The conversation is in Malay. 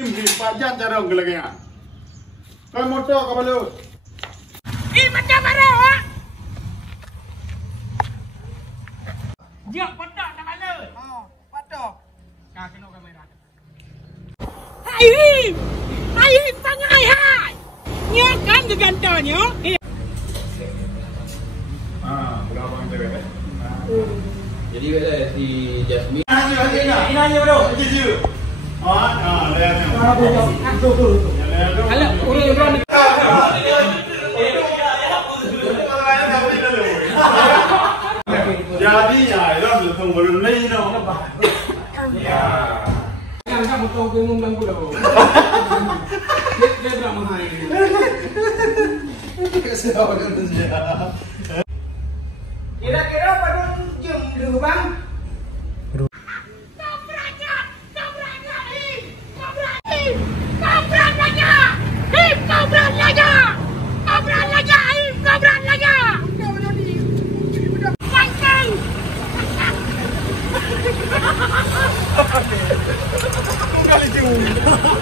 Di pajan cara gelagnya. Kau motor kau balu. Ini macam mana? Dia patok tak balu. Oh, patok. Kau kena kamera. Hai, pangai hai. Nya kan gegantanya. Berapa yang cewek? Jadi kata si Jasmine. Ini nanya bro. Jujur. Lihat. Kalau urut-urut jadi ya itu tunggu dulu nih no. Ya. yang kamu tahu ngomong dan pulau. Dia berapa hari? Kira-kira pada jam dulu bang. Kali jauh.